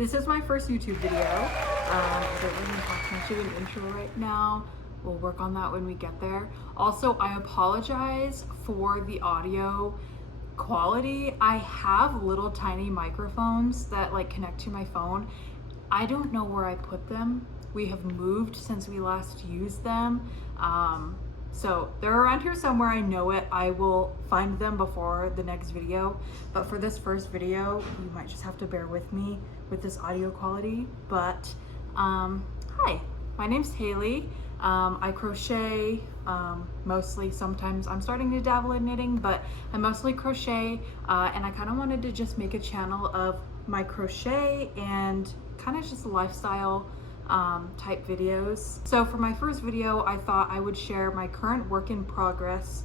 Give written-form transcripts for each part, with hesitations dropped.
This is my first YouTube video. I don't really have much of an intro right now. We'll work on that when we get there. Also, I apologize for the audio quality. I have little tiny microphones that like connect to my phone. I don't know where I put them. We have moved since we last used them. So they're around here somewhere, I know it. I will find them before the next video. But for this first video, you might just have to bear with me with this audio quality. But hi, my name's Haley. I crochet mostly. Sometimes I'm starting to dabble in knitting, but I mostly crochet. And I kind of wanted to just make a channel of my crochet and kind of just lifestyle type videos. So for my first video, I thought I would share my current work in progress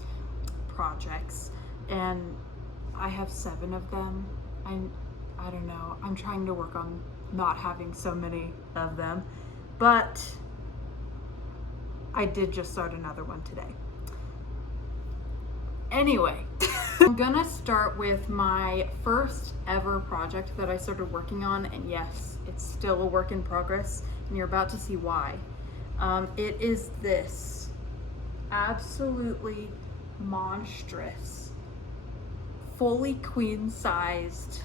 projects, and I have 7 of them. I don't know, I'm trying to work on not having so many of them, but I did just start another one today. Anyway, I'm gonna start with my first ever project that I started working on, and yes, it's still a work in progress, and you're about to see why. It is this absolutely monstrous, fully queen-sized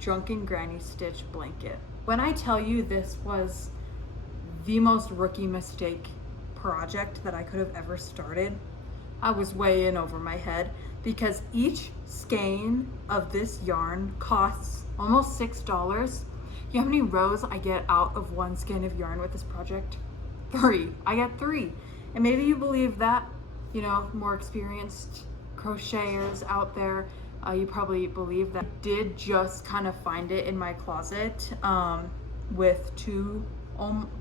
Drunken Granny Stitch blanket. When I tell you this was the most rookie mistake project that I could have ever started, I was way in over my head, because each skein of this yarn costs almost $6. You know how many rows I get out of one skein of yarn with this project? 3. I get 3. And maybe you believe that, you know, more experienced crocheters out there, you probably believe that. I did just kind of find it in my closet with 2,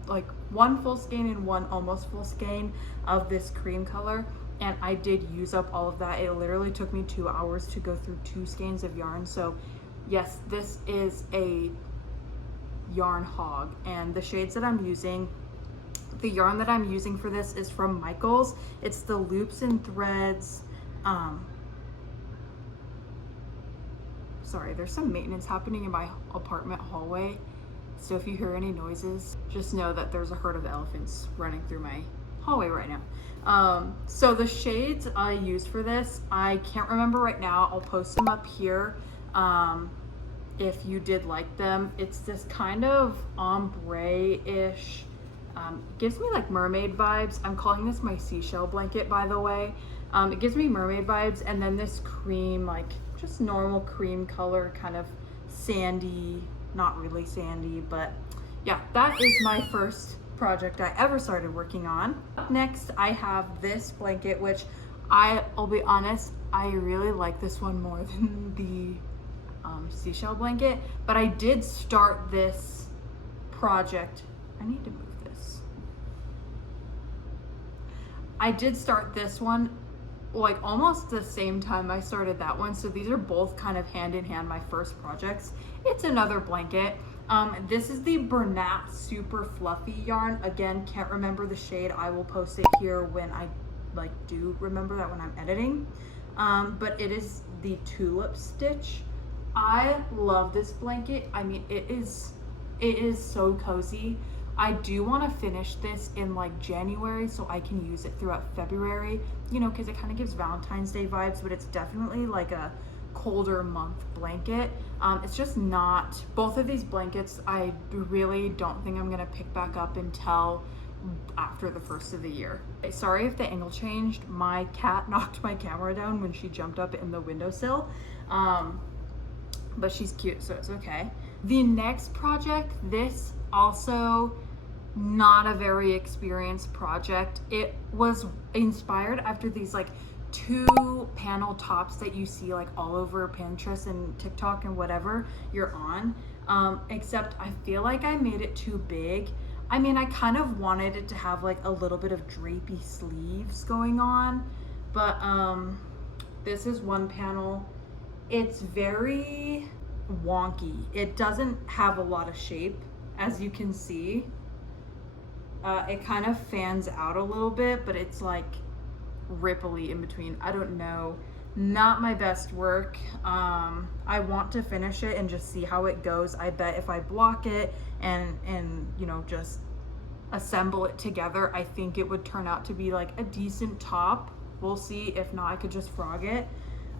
like 1 full skein and 1 almost full skein of this cream color. And I did use up all of that. It literally took me 2 hours to go through 2 skeins of yarn. So yes, this is a yarn hog. And the shades that I'm using, the yarn that I'm using for this is from Michaels. It's the Loops and Threads. Sorry, there's some maintenance happening in my apartment hallway. So if you hear any noises, just know that there's a herd of elephants running through my hallway right now. So the shades I used for this, I can't remember right now. I'll post them up here if you did like them. It's this kind of ombre-ish, gives me like mermaid vibes. I'm calling this my seashell blanket, by the way. It gives me mermaid vibes, and then this cream, like just normal cream color, kind of sandy, not really sandy, but yeah, that is my first project I ever started working on. Up next, I have this blanket, which I'll be honest, I really like this one more than the seashell blanket, but I did start this project. I need to move this. I did start this one like almost the same time I started that one, so these are both kind of hand in hand, my first projects. It's another blanket. This is the Bernat Super Fluffy yarn. Again, can't remember the shade. I will post it here when I like do remember that when I'm editing. But it is the Tulip Stitch. I love this blanket. I mean, it is so cozy. I do want to finish this in like January so I can use it throughout February, you know, because it kind of gives Valentine's Day vibes, but it's definitely like a colder month blanket. It's just not, both of these blankets I really don't think I'm gonna pick back up until after the first of the year. Sorry if the angle changed. My cat knocked my camera down when she jumped up in the windowsill, but she's cute, so it's okay. The next project, this also not a very experienced project. It was inspired after these like 2 panel tops that you see like all over Pinterest and TikTok and whatever you're on, except I feel like I made it too big. I mean, I kind of wanted it to have like a little bit of drapey sleeves going on, but this is one panel. It's very wonky. It doesn't have a lot of shape, as you can see. It kind of fans out a little bit, but it's like ripply in between. I don't know Not my best work. I want to finish it and just see how it goes. I bet if I block it and you know, just assemble it together, I think it would turn out to be like a decent top. We'll see. If not, I could just frog it.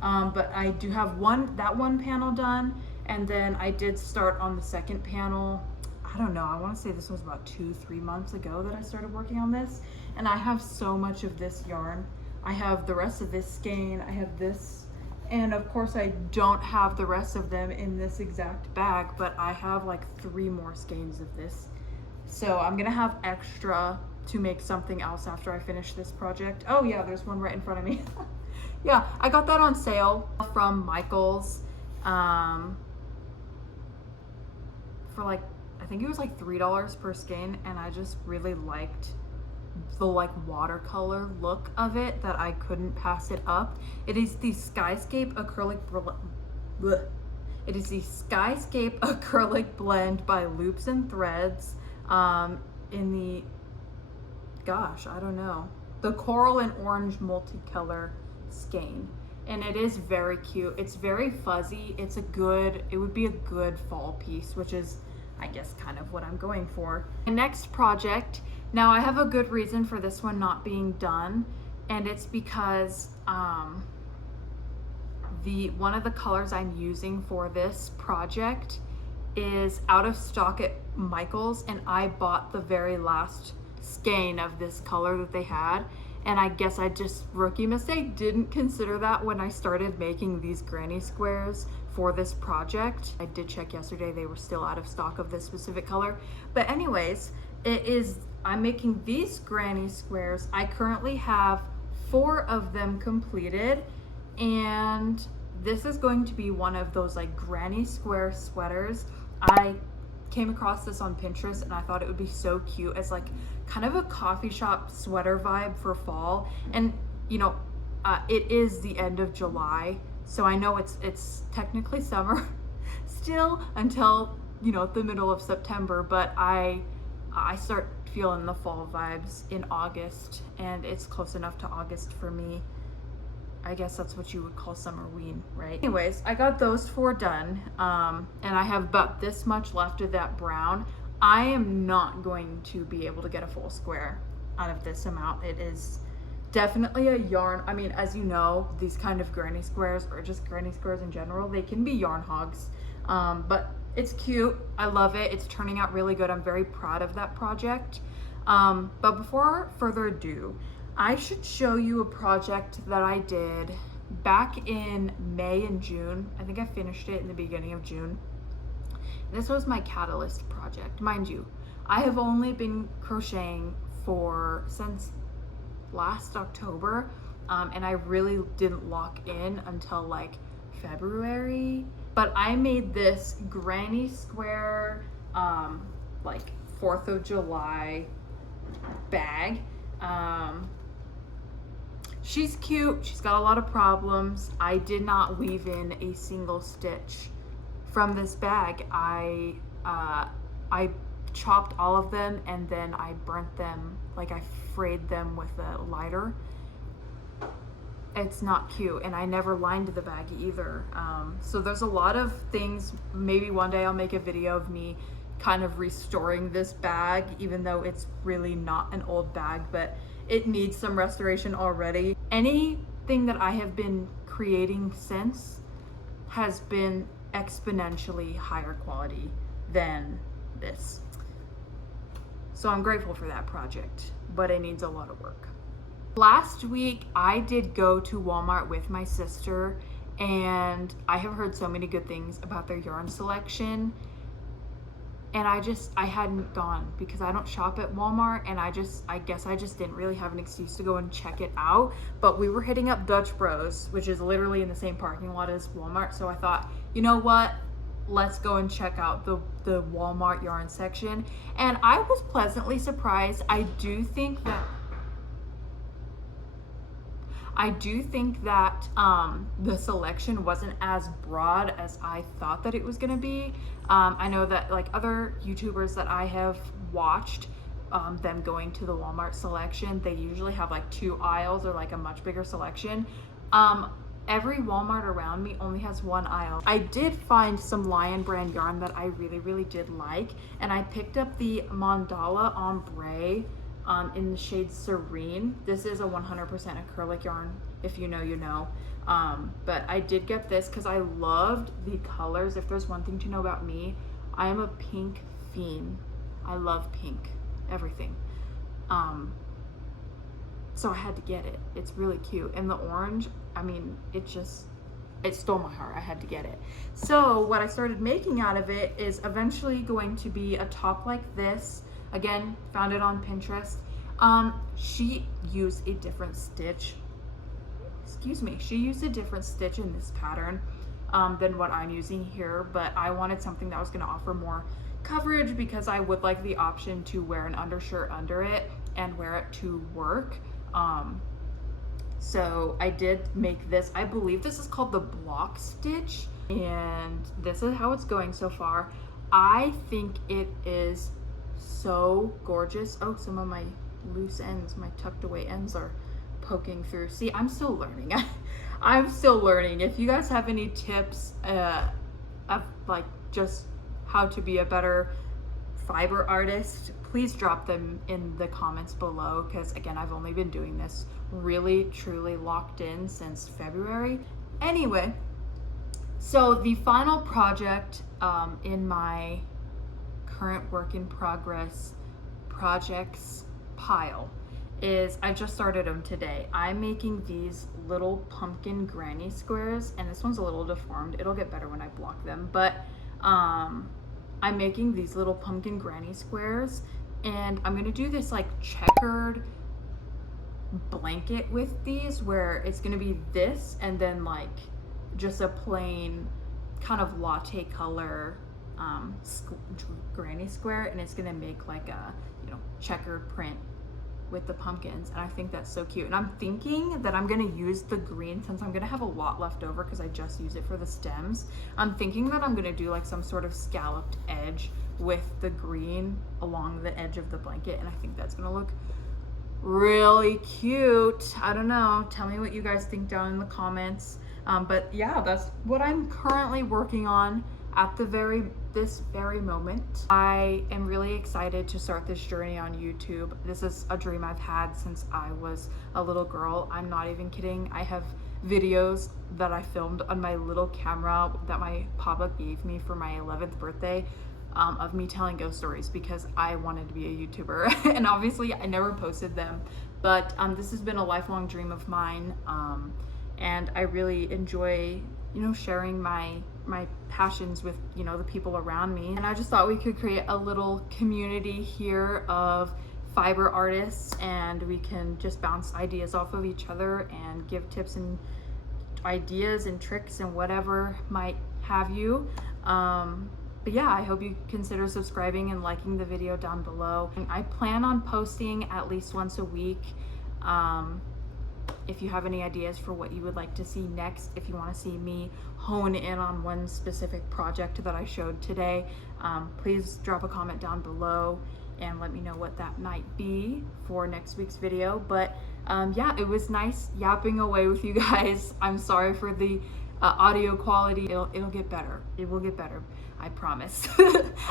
But I do have that one panel done, and then I did start on the second panel. I don't know, I want to say this was about 2-3 months ago that I started working on this, and I have so much of this yarn. I have the rest of this skein, I have this, and of course I don't have the rest of them in this exact bag, but I have like 3 more skeins of this. So I'm gonna have extra to make something else after I finish this project. Oh yeah, there's one right in front of me. Yeah, I got that on sale from Michael's for like, I think it was like $3 per skein, and I just really liked the like watercolor look of it that I couldn't pass it up. It is the Skyscape acrylic It is the Skyscape acrylic blend by Loops and Threads in the, gosh, I don't know, the coral and orange multicolor skein. And it is very cute. It's very fuzzy. It would be a good fall piece, which is, I guess, kind of what I'm going for. The next project, now I have a good reason for this one not being done, and it's because one of the colors I'm using for this project is out of stock at Michael's, and I bought the very last skein of this color that they had. And I guess I just, rookie mistake, didn't consider that when I started making these granny squares for this project. I did check yesterday, they were still out of stock of this specific color. But anyways, I'm making these granny squares. I currently have 4 of them completed, and this is going to be one of those like granny square sweaters. I came across this on Pinterest and I thought it would be so cute as like kind of a coffee shop sweater vibe for fall. And you know, it is the end of July, so I know it's technically summer still until, you know, the middle of September, but I start feeling the fall vibes in August, and it's close enough to August for me. I guess that's what you would call summerween, right? Anyways, I got those 4 done, and I have about this much left of that brown. I am not going to be able to get a full square out of this amount. It is definitely a yarn. I mean, as you know, these kind of granny squares, or just granny squares in general, they can be yarn hogs, but it's cute. I love it. It's turning out really good. I'm very proud of that project. But before further ado, I should show you a project that I did back in May and June. I think I finished it in the beginning of June. This was my Catalyst project. Mind you, I have only been crocheting since last October, and I really didn't lock in until like February. But I made this granny square, like 4th of July bag. She's cute. She's got a lot of problems. I did not weave in a single stitch from this bag. I chopped all of them and then I burnt them, like I frayed them with a lighter. It's not cute, and I never lined the bag either. So there's a lot of things. Maybe one day I'll make a video of me kind of restoring this bag, even though it's really not an old bag, but it needs some restoration already. Anything that I have been creating since has been exponentially higher quality than this. So I'm grateful for that project, but it needs a lot of work. Last week, I did go to Walmart with my sister, and I have heard so many good things about their yarn selection. And I hadn't gone because I don't shop at Walmart, and I guess I just didn't really have an excuse to go and check it out. But we were hitting up Dutch Bros, which is literally in the same parking lot as Walmart. So I thought, you know what? Let's go and check out the Walmart yarn section. And I was pleasantly surprised. I do think that the selection wasn't as broad as I thought that it was gonna be. I know that like other YouTubers that I have watched, them going to the Walmart selection, they usually have like 2 aisles or like a much bigger selection. And every Walmart around me only has one aisle. I did find some Lion brand yarn that I really did like, and I picked up the Mandala Ombre in the shade Serene. This is a 100% acrylic yarn. If you know, you know. But I did get this because I loved the colors. If there's one thing to know about me, I am a pink fiend. I love pink, everything. So I had to get it. It's really cute. And the orange, I mean, it stole my heart. I had to get it. So what I started making out of it is eventually going to be a top like this. Again, found it on Pinterest. She used a different stitch. Excuse me. She used a different stitch in this pattern than what I'm using here, but I wanted something that was going to offer more coverage because I would like the option to wear an undershirt under it and wear it to work. So I did make this. I believe this is called the block stitch, and this is how it's going so far. I think it is so gorgeous. Oh, some of my loose ends, my tucked away ends are poking through. See, I'm still learning. I'm still learning. If you guys have any tips of like just how to be a better fiber artist, please drop them in the comments below, because again, I've only been doing this really truly locked in since February. Anyway, so the final project in my current work in progress projects pile is, I just started them today. I'm making these little pumpkin granny squares, and this one's a little deformed. It'll get better when I block them, but I'm making these little pumpkin granny squares, and I'm gonna do this like checkered blanket with these, where it's gonna be this and then like just a plain kind of latte color granny square, and it's gonna make like a, you know, checkered print with the pumpkins, and I think that's so cute. And I'm thinking that I'm gonna use the green, since I'm gonna have a lot left over because I just use it for the stems. I'm thinking that I'm gonna do like some sort of scalloped edge with the green along the edge of the blanket, and I think that's gonna look really cute. I don't know, tell me what you guys think down in the comments. But yeah, that's what I'm currently working on at this very moment. I am really excited to start this journey on YouTube. This is a dream I've had since I was a little girl. I'm not even kidding. I have videos that I filmed on my little camera that my papa gave me for my 11th birthday of me telling ghost stories because I wanted to be a YouTuber. And obviously I never posted them, but this has been a lifelong dream of mine. And I really enjoy, you know, sharing my passions with, you know, the people around me. And I just thought we could create a little community here of fiber artists, and we can just bounce ideas off of each other and give tips and ideas and tricks and whatever might have you. But yeah, I hope you consider subscribing and liking the video down below. And I plan on posting at least once a week. If you have any ideas for what you would like to see next, if you want to see me hone in on one specific project that I showed today, please drop a comment down below and let me know what that might be for next week's video. But yeah, it was nice yapping away with you guys. I'm sorry for the audio quality. It'll get better. It will get better, I promise.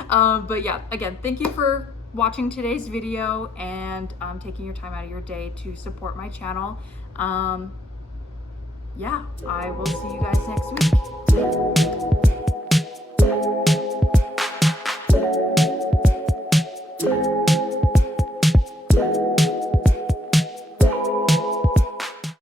But yeah, again, thank you for watching today's video and taking your time out of your day to support my channel. Yeah, I will see you guys next week.